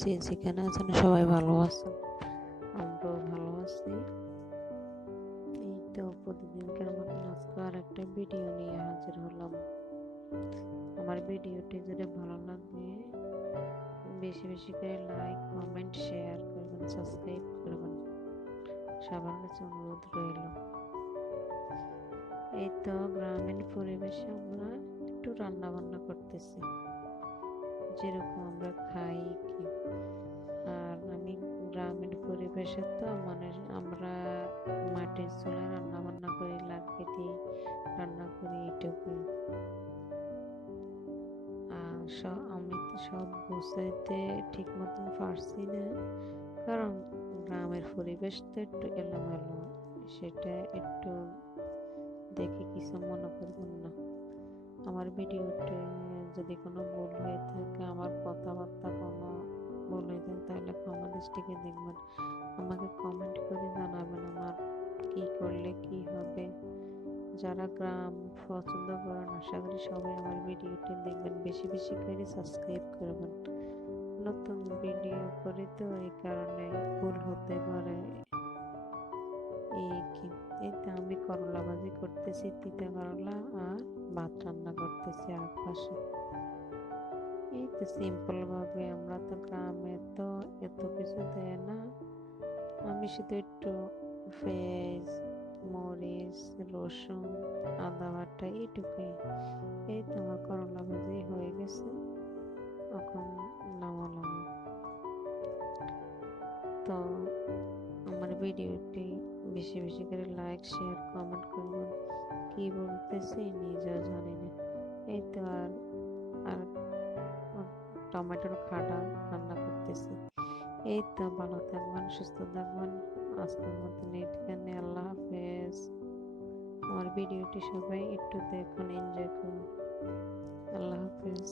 যে যেখানে আছেন সবাই ভালো আছেন, আমরাও ভালো আছি। এই তো প্রতিদিনকার মতন আজকে আর একটা ভিডিও নিয়ে হাজির হলাম। আমার ভিডিওটি যদি ভালো লাগে বেশি বেশি করে লাইক, কমেন্ট, শেয়ার করবেন, সাবস্ক্রাইব করবেন, সবার কাছে অনুরোধ রইল। এই তো গ্রামীণ পরিবেশে আমরা একটু রান্না বান্না করতেছি, যেরকম আমরা খাই কি। আর আমি গ্রামীণ পরিবেশে তো মানে আমরা মাটির চুলায় রান্না বান্না করি, লাকড়ি দিয়ে রান্না করি, এইটুকুই। আর আমি তো সব বুঝাইতে ঠিক মতন পারছি না, কারণ গ্রামের পরিবেশ তো একটু এলোমেলো, সেটা একটু দেখে কিছু মনে করবেন না। আমার ভিডিওতে যদি কোনো ভুল হয়ে থাকে, আমার কথাবার্তা কোনো ভুল হয়ে থাকে, তাহলে ক্ষমা দৃষ্টিতে দেখবেন। আমাকে কমেন্ট করে জানাবেন আমার কি করলে কি হবে। যারা গ্রাম পছন্দ করেন, আশা করি সবাই আমার ভিডিওটি দেখবেন, বেশি বেশি করে সাবস্ক্রাইব করবেন। নতুন ভিডিও করি তো এই কারণে ভুল হতে পারে। এই তো আমি করলা ভাজি করতেছি, তিতা করলা, আর ভাত রান্না করতেছি আর পাশে। এই তো সিম্পল ভাবে, আমরা তো গ্রামে তো এত কিছু দেয় না। আমি শুধু একটু পেঁয়াজ, মরিচ, রসুন, আদা বাটা, এইটুকুই। এই তো আমার করলা ভাজি হয়ে গেছে, এখন নামালাম। তো আমার ভিডিওটি বেশি বেশি করে লাইক, শেয়ার, কমেন্ট করবেন। কি বলতেছি নিজেও জানি না। এই তো আর টমেটোর খাটা রান্না করতেছি। এই তো ভালো থাকবেন, সুস্থ থাকবেন। আজকের মতন এইখানে, আল্লাহ হাফেজ। আমার ভিডিওটি সবাই একটু দেখুন, এনজয় করুন। আল্লাহ হাফেজ।